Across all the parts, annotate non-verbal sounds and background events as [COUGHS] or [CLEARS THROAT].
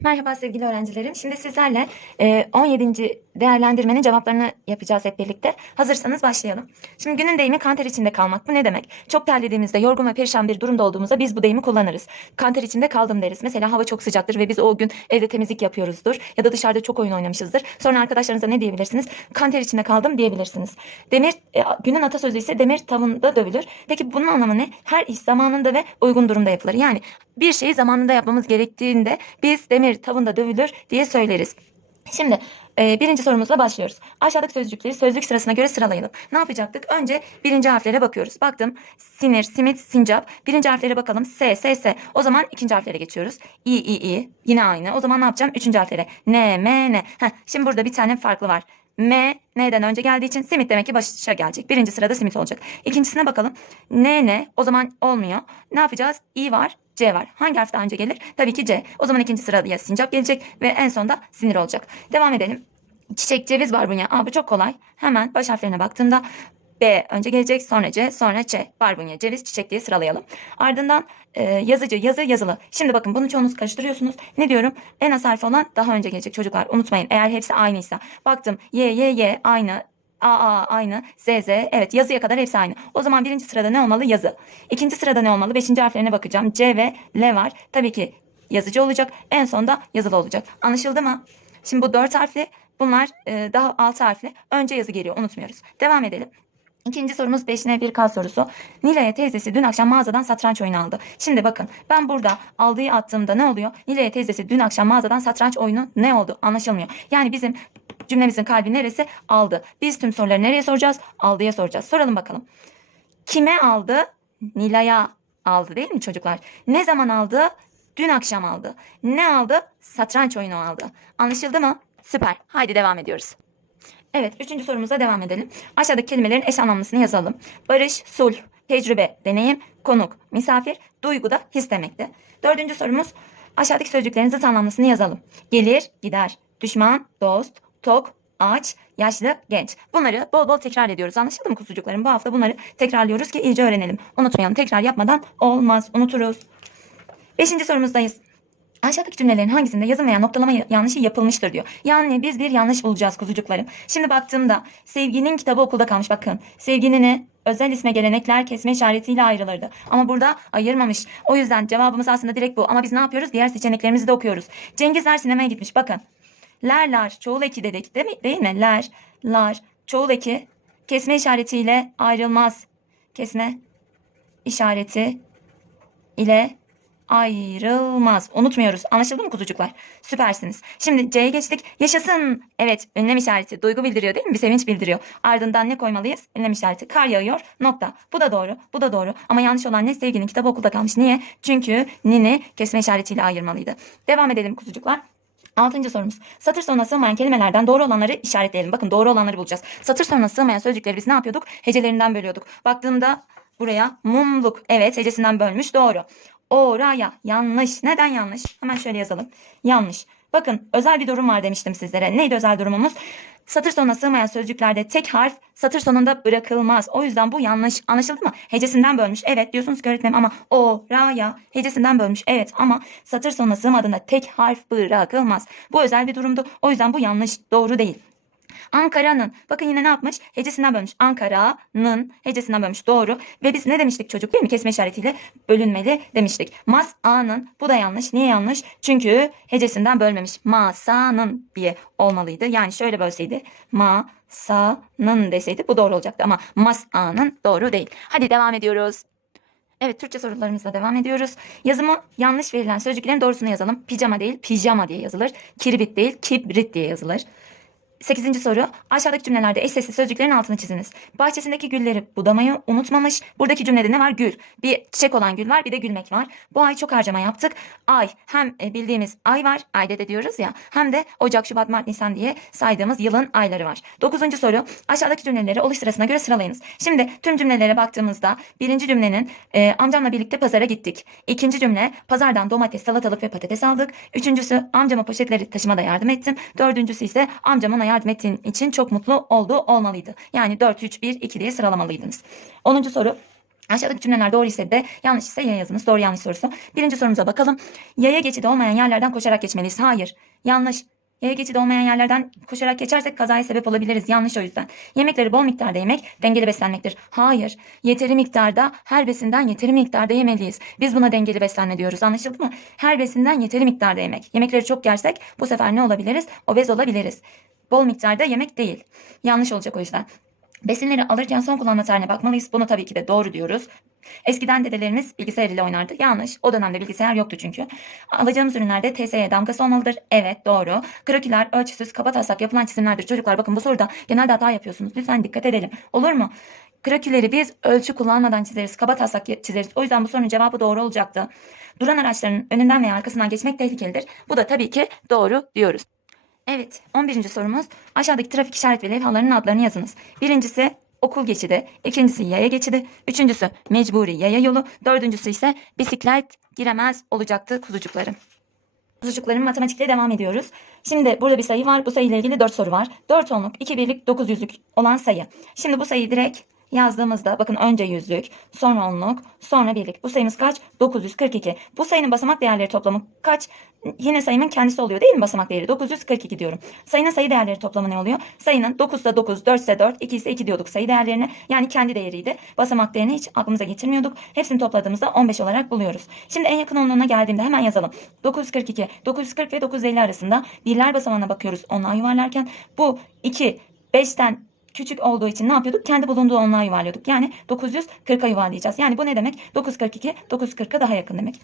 Merhaba sevgili öğrencilerim. Şimdi sizlerle e, 17. değerlendirmenin cevaplarını yapacağız hep birlikte. Hazırsanız başlayalım. Şimdi günün deyimi kanter içinde kalmak. Bu ne demek? Çok terlediğimizde, yorgun ve perişan bir durumda olduğumuzda biz bu deyimi kullanırız. Kanter içinde kaldım deriz. Mesela hava çok sıcaktır ve biz o gün evde temizlik yapıyoruzdur. Ya da dışarıda çok oyun oynamışızdır. Sonra arkadaşlarınıza ne diyebilirsiniz? Kanter içinde kaldım diyebilirsiniz. Demir, e, günün atasözü ise demir tavında dövülür. Peki bunun anlamı ne? Her iş zamanında ve uygun durumda yapılır. Yani bir şeyi zamanında yapmamız gerektiğinde biz demir tavında dövülür diye söyleriz. Şimdi e, birinci sorumuzla başlıyoruz. Aşağıdaki sözcükleri sözlük sırasına göre sıralayalım. Ne yapacaktık? Önce birinci harflere bakıyoruz. Baktım sinir, simit, sincap. Birinci harflere bakalım. S, S, S. O zaman ikinci harflere geçiyoruz. İ, I, I. Yine aynı. O zaman ne yapacağım? Üçüncü harflere. N, M, N. Heh, şimdi burada bir tane farklı var. M N'den önce geldiği için simit demek ki başa gelecek. Birinci sırada simit olacak. İkincisine bakalım. N ne? O zaman olmuyor. Ne yapacağız? İ var. C var. Hangi harf daha önce gelir? Tabii ki C. O zaman ikinci sırada ya sincap gelecek ve en sonda sinir olacak. Devam edelim. Çiçek, ceviz, barbunya. Aa bu çok kolay. Hemen baş harflerine baktığımda B önce gelecek, sonra C, sonra Ç. Barbunya, ceviz, çiçek diye sıralayalım. Ardından e, yazıcı, yazı, yazılı. Şimdi bakın bunu çoğunuz karıştırıyorsunuz. Ne diyorum? En az harfi olan daha önce gelecek çocuklar. Unutmayın eğer hepsi aynıysa. Baktım Y, Y, Y aynı. A, A aynı. Z, Z. Evet yazıya kadar hepsi aynı. O zaman birinci sırada ne olmalı? Yazı. İkinci sırada ne olmalı? Beşinci harflerine bakacağım. C ve L var. Tabii ki yazıcı olacak. En sonda yazılı olacak. Anlaşıldı mı? Şimdi bu dört harfli. Bunlar e, daha altı harfli. Önce yazı geliyor. Unutmuyoruz. Devam edelim. İkinci sorumuz 5'ine bir K sorusu. Nilay'a teyzesi dün akşam mağazadan satranç oyunu aldı. Şimdi bakın ben burada aldığı attığımda ne oluyor? Nilay'a teyzesi dün akşam mağazadan satranç oyunu ne oldu? Anlaşılmıyor. Yani bizim cümlemizin kalbi neresi? Aldı. Biz tüm soruları nereye soracağız? Aldıya soracağız. Soralım bakalım. Kime aldı? Nilay'a aldı değil mi çocuklar? Ne zaman aldı? Dün akşam aldı. Ne aldı? Satranç oyunu aldı. Anlaşıldı mı? Süper. Haydi devam ediyoruz. Evet, üçüncü sorumuza devam edelim. Aşağıdaki kelimelerin eş anlamlısını yazalım. Barış, sulh, tecrübe, deneyim, konuk, misafir, duygu da his demekti. Dördüncü sorumuz aşağıdaki sözcüklerin zıt anlamlısını yazalım. Gelir, gider, düşman, dost, tok, aç, yaşlı, genç. Bunları bol bol tekrar ediyoruz. Anlaşıldı mı kuzucuklarım? Bu hafta bunları tekrarlıyoruz ki iyice öğrenelim. Unutmayalım. Tekrar yapmadan olmaz. Unuturuz. Beşinci sorumuzdayız. Aşağıdaki cümlelerin hangisinde yazım veya noktalama yanlışı yapılmıştır diyor. Yani biz bir yanlış bulacağız kuzucuklarım. Şimdi baktığımda sevginin kitabı okulda kalmış. Bakın sevginin ne? özel isme gelenekler kesme işaretiyle ayrılırdı. Ama burada ayırmamış. O yüzden cevabımız aslında direkt bu. Ama biz ne yapıyoruz? Diğer seçeneklerimizi de okuyoruz. Cengizler sinemaya gitmiş. Bakın. Lerler çoğul eki dedik değil mi? Değil mi? Ler, lar çoğul eki kesme işaretiyle ayrılmaz. Kesme işareti ile ayrılmaz. Unutmuyoruz. Anlaşıldı mı kuzucuklar? Süpersiniz. Şimdi C'ye geçtik. Yaşasın. Evet ünlem işareti. Duygu bildiriyor değil mi? Bir sevinç bildiriyor. Ardından ne koymalıyız? Ünlem işareti. Kar yağıyor. Nokta. Bu da doğru. Bu da doğru. Ama yanlış olan ne? Sevginin kitabı okulda kalmış. Niye? Çünkü nini kesme işaretiyle ayırmalıydı. Devam edelim kuzucuklar. Altıncı sorumuz. Satır sonuna sığmayan kelimelerden doğru olanları işaretleyelim. Bakın doğru olanları bulacağız. Satır sonuna sığmayan sözcükleri biz ne yapıyorduk? Hecelerinden bölüyorduk. Baktığımda buraya mumluk. Evet hecesinden bölmüş. Doğru. Oraya yanlış. Neden yanlış? Hemen şöyle yazalım. Yanlış. Bakın özel bir durum var demiştim sizlere. Neydi özel durumumuz? Satır sonuna sığmayan sözcüklerde tek harf satır sonunda bırakılmaz. O yüzden bu yanlış. Anlaşıldı mı? Hecesinden bölmüş. Evet diyorsunuz ki öğretmenim ama oraya hecesinden bölmüş. Evet ama satır sonuna sığmadığında tek harf bırakılmaz. Bu özel bir durumdu. O yüzden bu yanlış. Doğru değil. Ankara'nın. Bakın yine ne yapmış? Hecesinden bölmüş. Ankara'nın hecesinden bölmüş. Doğru. Ve biz ne demiştik çocuk değil mi? Kesme işaretiyle bölünmeli demiştik. Masa'nın. Bu da yanlış. Niye yanlış? Çünkü hecesinden bölmemiş. Masanın diye olmalıydı. Yani şöyle bölseydi. Masanın deseydi bu doğru olacaktı. Ama masa'nın doğru değil. Hadi devam ediyoruz. Evet Türkçe sorularımızla devam ediyoruz. Yazımı yanlış verilen sözcüklerin doğrusunu yazalım. Pijama değil pijama diye yazılır. Kirbit değil kibrit diye yazılır. 8. soru. Aşağıdaki cümlelerde eş sesli sözcüklerin altını çiziniz. Bahçesindeki gülleri budamayı unutmamış. Buradaki cümlede ne var? Gül. Bir çiçek olan gül var bir de gülmek var. Bu ay çok harcama yaptık. Ay hem e, bildiğimiz ay var. Ayda de diyoruz ya. Hem de Ocak, Şubat, Mart, Nisan diye saydığımız yılın ayları var. 9. soru. Aşağıdaki cümleleri oluş sırasına göre sıralayınız. Şimdi tüm cümlelere baktığımızda birinci cümlenin e, amcamla birlikte pazara gittik. İkinci cümle pazardan domates, salatalık ve patates aldık. Üçüncüsü amcama poşetleri taşımada yardım ettim. Dördüncüsü ise amcamın yardım ettiğin için çok mutlu olduğu olmalıydı. Yani 4, 3, 1, 2 diye sıralamalıydınız. 10. soru. Aşağıdaki cümleler doğru ise de yanlış ise ya yazınız. Doğru yanlış sorusu. Birinci sorumuza bakalım. Yaya geçidi olmayan yerlerden koşarak geçmeliyiz. Hayır. Yanlış. Yaya geçidi olmayan yerlerden koşarak geçersek kazaya sebep olabiliriz. Yanlış o yüzden. Yemekleri bol miktarda yemek dengeli beslenmektir. Hayır. Yeteri miktarda her besinden yeteri miktarda yemeliyiz. Biz buna dengeli beslenme diyoruz. Anlaşıldı mı? Her besinden yeteri miktarda yemek. Yemekleri çok yersek bu sefer ne olabiliriz? Obez olabiliriz. Bol miktarda yemek değil. Yanlış olacak o yüzden. Besinleri alırken son kullanma tarihine bakmalıyız. Bunu tabii ki de doğru diyoruz. Eskiden dedelerimiz bilgisayar ile oynardı. Yanlış. O dönemde bilgisayar yoktu çünkü. Alacağımız ürünlerde TSE damgası olmalıdır. Evet doğru. Kroküler, ölçüsüz, kaba taslak yapılan çizimlerdir. Çocuklar bakın bu soruda genelde hata yapıyorsunuz. Lütfen dikkat edelim. Olur mu? Kroküleri biz ölçü kullanmadan çizeriz. Kaba taslak çizeriz. O yüzden bu sorunun cevabı doğru olacaktı. Duran araçların önünden veya arkasından geçmek tehlikelidir. Bu da tabii ki doğru diyoruz. Evet, 11. sorumuz. Aşağıdaki trafik işaret ve levhalarının adlarını yazınız. Birincisi okul geçidi, ikincisi yaya geçidi, üçüncüsü mecburi yaya yolu, dördüncüsü ise bisiklet giremez olacaktı kuzucuklarım. Kuzucukların matematikle devam ediyoruz. Şimdi burada bir sayı var. Bu sayıyla ilgili 4 soru var. 4 onluk, 2 birlik, 9 yüzlük olan sayı. Şimdi bu sayıyı direkt yazdığımızda bakın önce yüzlük, sonra onluk, sonra birlik. Bu sayımız kaç? 942. Bu sayının basamak değerleri toplamı kaç? Yine sayımın kendisi oluyor değil mi basamak değeri? 942 diyorum. Sayının sayı değerleri toplamı ne oluyor? Sayının 9 ise 9, 4 ise 4, 2 ise 2 diyorduk sayı değerlerini. Yani kendi değeriydi. Basamak değerini hiç aklımıza getirmiyorduk. Hepsini topladığımızda 15 olarak buluyoruz. Şimdi en yakın onluğuna geldiğimde hemen yazalım. 942, 940 ve 950 arasında birler basamağına bakıyoruz onluğa yuvarlarken. Bu 2, 5'ten küçük olduğu için ne yapıyorduk? Kendi bulunduğu onluğa yuvarlıyorduk. Yani 940'a yuvarlayacağız. Yani bu ne demek? 942, 940'a daha yakın demek.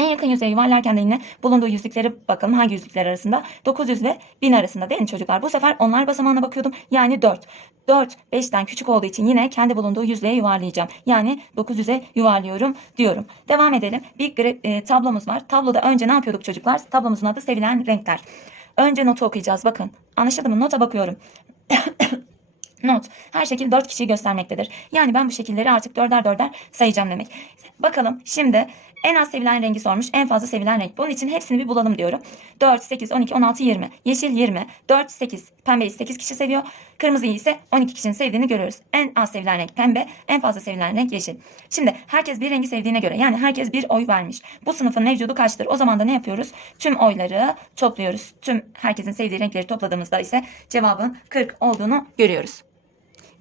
En yakın yüzeye yuvarlarken de yine bulunduğu yüzlükleri bakalım hangi yüzlükler arasında? 900 ve 1000 arasında değil mi çocuklar? Bu sefer onlar basamağına bakıyordum. Yani 4. 4 5'ten küçük olduğu için yine kendi bulunduğu yüzlüğe yuvarlayacağım. Yani 900'e yuvarlıyorum diyorum. Devam edelim. Bir e, tablomuz var. Tabloda önce ne yapıyorduk çocuklar? Tablomuzun adı sevilen renkler. Önce notu okuyacağız. Bakın. Anlaşıldı mı? Nota bakıyorum. [COUGHS] Not. Her şekil 4 kişiyi göstermektedir. Yani ben bu şekilleri artık dörder dörder sayacağım demek. Bakalım şimdi en az sevilen rengi sormuş. En fazla sevilen renk. Bunun için hepsini bir bulalım diyorum. 4, 8, 12, 16, 20. Yeşil 20. 4, 8. Pembeyi 8 kişi seviyor. Kırmızıyı ise 12 kişinin sevdiğini görüyoruz. En az sevilen renk pembe. En fazla sevilen renk yeşil. Şimdi herkes bir rengi sevdiğine göre yani herkes bir oy vermiş. Bu sınıfın mevcudu kaçtır? O zaman da ne yapıyoruz? Tüm oyları topluyoruz. Tüm herkesin sevdiği renkleri topladığımızda ise cevabın 40 olduğunu görüyoruz.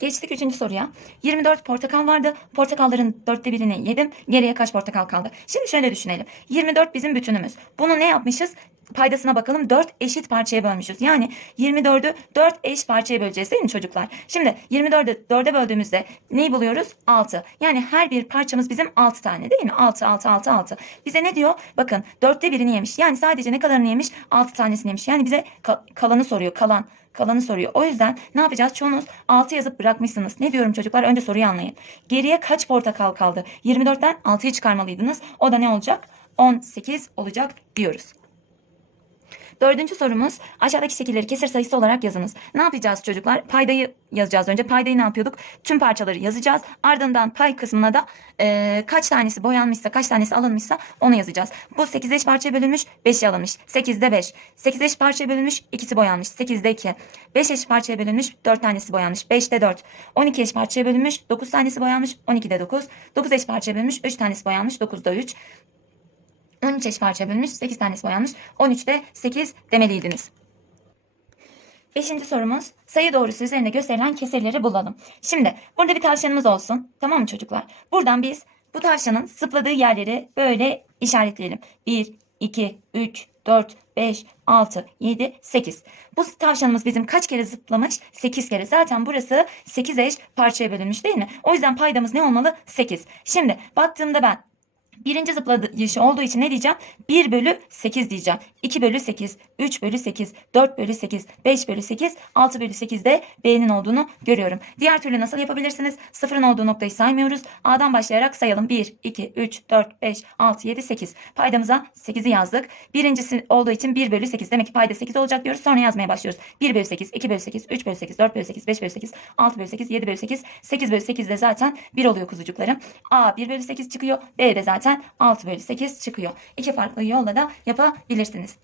Geçtik üçüncü soruya. 24 portakal vardı. Portakalların dörtte birini yedim. Geriye kaç portakal kaldı? Şimdi şöyle düşünelim. 24 bizim bütünümüz. Bunu ne yapmışız? Paydasına bakalım 4 eşit parçaya bölmüşüz. Yani 24'ü 4 eş parçaya böleceğiz değil mi çocuklar? Şimdi 24'ü 4'e böldüğümüzde neyi buluyoruz? 6. Yani her bir parçamız bizim 6 tane değil mi? 6, 6, 6, 6. Bize ne diyor? Bakın 4'te birini yemiş. Yani sadece ne kadarını yemiş? 6 tanesini yemiş. Yani bize ka- kalanı soruyor. Kalan kalanı soruyor. O yüzden ne yapacağız? Çoğunuz 6 yazıp bırakmışsınız. Ne diyorum çocuklar? Önce soruyu anlayın. Geriye kaç portakal kaldı? 24'ten 6'yı çıkarmalıydınız. O da ne olacak? 18 olacak diyoruz. Dördüncü sorumuz aşağıdaki şekilleri kesir sayısı olarak yazınız. Ne yapacağız çocuklar? Paydayı yazacağız önce. Paydayı ne yapıyorduk? Tüm parçaları yazacağız. Ardından pay kısmına da e, kaç tanesi boyanmışsa kaç tanesi alınmışsa onu yazacağız. Bu 8 eş parçaya bölünmüş 5'i alınmış. 8'de 5. 8 eş parçaya bölünmüş ikisi boyanmış. 8'de 2. 5 eş parçaya bölünmüş 4 tanesi boyanmış. 5'te 4. 12 eş parçaya bölünmüş 9 tanesi boyanmış. 12'de 9. 9 eş parçaya bölünmüş 3 tanesi boyanmış. 9'da 3. 13 eş parça bölünmüş. 8 tanesi boyanmış. 13'te 8 demeliydiniz. Beşinci sorumuz sayı doğrusu üzerinde gösterilen kesirleri bulalım. Şimdi burada bir tavşanımız olsun. Tamam mı çocuklar? Buradan biz bu tavşanın zıpladığı yerleri böyle işaretleyelim. 1, 2, 3, 4, 5, 6, 7, 8. Bu tavşanımız bizim kaç kere zıplamış? 8 kere. Zaten burası 8 eş parçaya bölünmüş değil mi? O yüzden paydamız ne olmalı? 8. Şimdi baktığımda ben Birinci zıplayışı olduğu için ne diyeceğim? 1 bölü 8 diyeceğim. 2 bölü 8, 3 bölü 8, 4 bölü 8, 5 bölü 8, 6 bölü 8 de B'nin olduğunu görüyorum. Diğer türlü nasıl yapabilirsiniz? Sıfırın olduğu noktayı saymıyoruz. A'dan başlayarak sayalım. 1, 2, 3, 4, 5, 6, 7, 8. Paydamıza 8'i yazdık. Birincisi olduğu için 1 bölü 8. Demek ki payda 8 olacak diyoruz. Sonra yazmaya başlıyoruz. 1 bölü 8, 2 bölü 8, 3 bölü 8, 4 bölü 8, 5 bölü 8, 6 bölü 8, 7 bölü 8, 8 bölü 8 de zaten 1 oluyor kuzucuklarım. A 1 bölü 8 çıkıyor. B de zaten 6 bölü 8 çıkıyor. İki farklı yolla da yapabilirsiniz.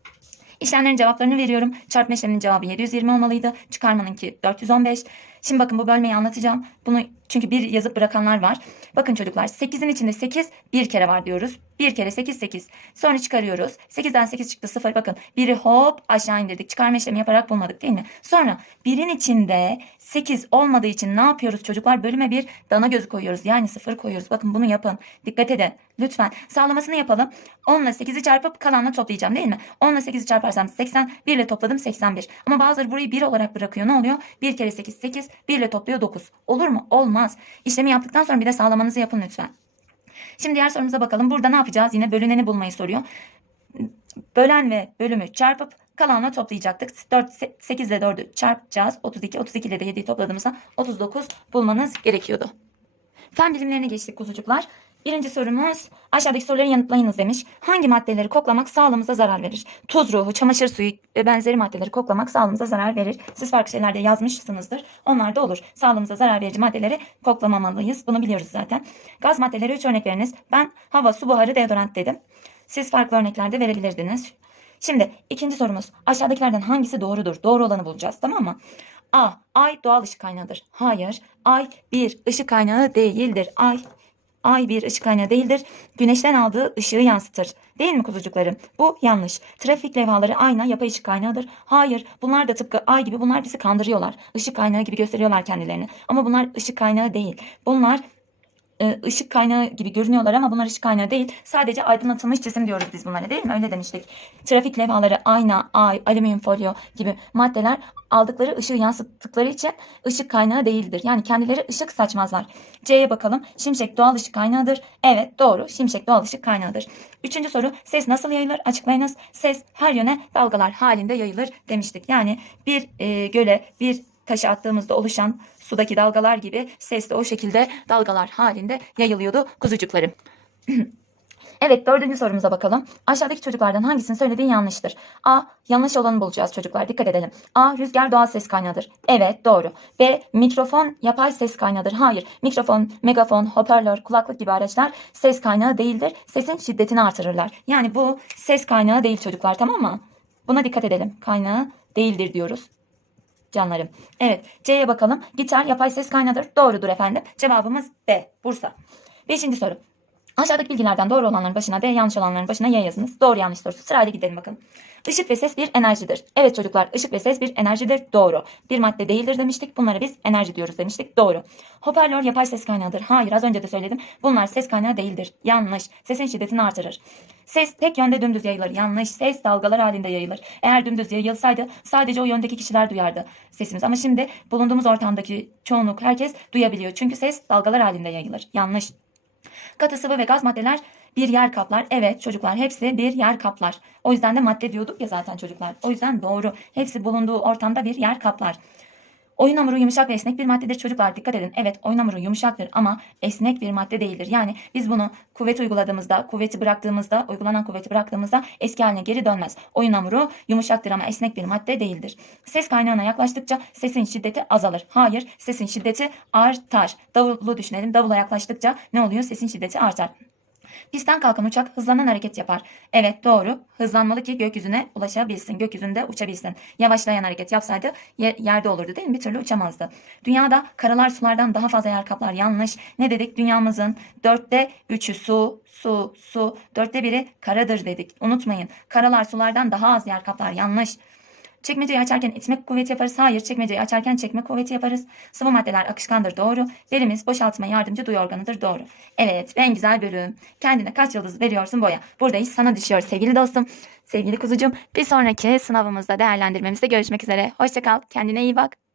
İşlemlerin cevaplarını veriyorum. Çarpma işleminin cevabı 720 olmalıydı. Çıkarmanınki 415. Şimdi bakın bu bölmeyi anlatacağım. Bunu çünkü bir yazıp bırakanlar var. Bakın çocuklar 8'in içinde 8 bir kere var diyoruz. Bir kere 8 8. Sonra çıkarıyoruz. 8'den 8 çıktı 0. Bakın biri hop aşağı indirdik. Çıkarma işlemi yaparak bulmadık değil mi? Sonra birin içinde 8 olmadığı için ne yapıyoruz çocuklar? Bölüme bir dana gözü koyuyoruz. Yani 0 koyuyoruz. Bakın bunu yapın. Dikkat edin. Lütfen. Sağlamasını yapalım. 10 ile 8'i çarpıp kalanla toplayacağım değil mi? 10 ile 8'i çarparsam 80. 1 ile topladım 81. Ama bazıları burayı 1 olarak bırakıyor. Ne oluyor? 1 kere 8 8. 1 ile topluyor 9. Olur mu? Olmaz. İşlemi yaptıktan sonra bir de sağlamanızı yapın lütfen. Şimdi diğer sorumuza bakalım. Burada ne yapacağız? Yine bölüneni bulmayı soruyor. Bölen ve bölümü çarpıp kalanla toplayacaktık. 4, 8 ile 4'ü çarpacağız. 32, 32 ile de 7'yi topladığımızda 39 bulmanız gerekiyordu. Fen bilimlerine geçtik kuzucuklar. Birinci sorumuz aşağıdaki soruları yanıtlayınız demiş. Hangi maddeleri koklamak sağlığımıza zarar verir? Tuz ruhu, çamaşır suyu ve benzeri maddeleri koklamak sağlığımıza zarar verir. Siz farklı şeylerde yazmışsınızdır. Onlar da olur. Sağlığımıza zarar verici maddeleri koklamamalıyız. Bunu biliyoruz zaten. Gaz maddeleri 3 örnek veriniz. Ben hava, su buharı, deodorant dedim. Siz farklı örnekler de verebilirdiniz. Şimdi ikinci sorumuz. Aşağıdakilerden hangisi doğrudur? Doğru olanı bulacağız tamam mı? A. Ay doğal ışık kaynağıdır. Hayır. Ay bir ışık kaynağı değildir. Ay Ay bir ışık kaynağı değildir. Güneşten aldığı ışığı yansıtır. Değil mi kuzucuklarım? Bu yanlış. Trafik levhaları ayna yapay ışık kaynağıdır. Hayır. Bunlar da tıpkı ay gibi bunlar bizi kandırıyorlar. Işık kaynağı gibi gösteriyorlar kendilerini. Ama bunlar ışık kaynağı değil. Bunlar ışık kaynağı gibi görünüyorlar ama bunlar ışık kaynağı değil. Sadece aydınlatılmış cisim diyoruz biz bunlara değil mi? Öyle demiştik. Trafik levhaları, ayna, ay, alüminyum folyo gibi maddeler aldıkları ışığı yansıttıkları için ışık kaynağı değildir. Yani kendileri ışık saçmazlar. C'ye bakalım. Şimşek doğal ışık kaynağıdır. Evet doğru. Şimşek doğal ışık kaynağıdır. Üçüncü soru. Ses nasıl yayılır? Açıklayınız. Ses her yöne dalgalar halinde yayılır demiştik. Yani bir e, göle bir taşı attığımızda oluşan sudaki dalgalar gibi ses de o şekilde dalgalar halinde yayılıyordu kuzucuklarım. [CLEARS THROAT] Evet dördüncü sorumuza bakalım. Aşağıdaki çocuklardan hangisini söylediğin yanlıştır? A. Yanlış olanı bulacağız çocuklar. Dikkat edelim. A. Rüzgar doğal ses kaynağıdır. Evet doğru. B. Mikrofon yapay ses kaynağıdır. Hayır. Mikrofon, megafon, hoparlör, kulaklık gibi araçlar ses kaynağı değildir. Sesin şiddetini artırırlar. Yani bu ses kaynağı değil çocuklar tamam mı? Buna dikkat edelim. Kaynağı değildir diyoruz canlarım. Evet C'ye bakalım. Gitar yapay ses kaynağıdır. Doğrudur efendim. Cevabımız B. Bursa. Beşinci soru. Aşağıdaki bilgilerden doğru olanların başına D, yanlış olanların başına Y yazınız. Doğru yanlış sorusu. Sırayla gidelim bakın. Işık ve ses bir enerjidir. Evet çocuklar ışık ve ses bir enerjidir. Doğru. Bir madde değildir demiştik. Bunlara biz enerji diyoruz demiştik. Doğru. Hoparlör yapay ses kaynağıdır. Hayır az önce de söyledim. Bunlar ses kaynağı değildir. Yanlış. Sesin şiddetini artırır. Ses tek yönde dümdüz yayılır. Yanlış. Ses dalgalar halinde yayılır. Eğer dümdüz yayılsaydı sadece o yöndeki kişiler duyardı sesimiz. Ama şimdi bulunduğumuz ortamdaki çoğunluk herkes duyabiliyor. Çünkü ses dalgalar halinde yayılır. Yanlış. Katı sıvı ve gaz maddeler bir yer kaplar. Evet çocuklar hepsi bir yer kaplar. O yüzden de madde diyorduk ya zaten çocuklar. O yüzden doğru. Hepsi bulunduğu ortamda bir yer kaplar. Oyun hamuru yumuşak ve esnek bir maddedir çocuklar dikkat edin. Evet oyun hamuru yumuşaktır ama esnek bir madde değildir. Yani biz bunu kuvvet uyguladığımızda, kuvveti bıraktığımızda, uygulanan kuvveti bıraktığımızda eski haline geri dönmez. Oyun hamuru yumuşaktır ama esnek bir madde değildir. Ses kaynağına yaklaştıkça sesin şiddeti azalır. Hayır sesin şiddeti artar. Davulu düşünelim. Davula yaklaştıkça ne oluyor? Sesin şiddeti artar. Pistten kalkan uçak hızlanan hareket yapar. Evet doğru. Hızlanmalı ki gökyüzüne ulaşabilsin. Gökyüzünde uçabilsin. Yavaşlayan hareket yapsaydı ye- yerde olurdu değil mi? Bir türlü uçamazdı. Dünyada karalar sulardan daha fazla yer kaplar. Yanlış. Ne dedik? Dünyamızın dörtte üçü su, su, su. Dörtte biri karadır dedik. Unutmayın. Karalar sulardan daha az yer kaplar. Yanlış. Çekmeceyi açarken itmek kuvveti yaparız. Hayır, çekmeceyi açarken çekme kuvveti yaparız. Sıvı maddeler akışkandır. Doğru. Derimiz boşaltma yardımcı duyu organıdır. Doğru. Evet, en güzel bölüm. Kendine kaç yıldız veriyorsun boya? Buradayız. Sana düşüyor sevgili dostum. Sevgili kuzucum. Bir sonraki sınavımızda değerlendirmemizde görüşmek üzere. Hoşça kal. Kendine iyi bak.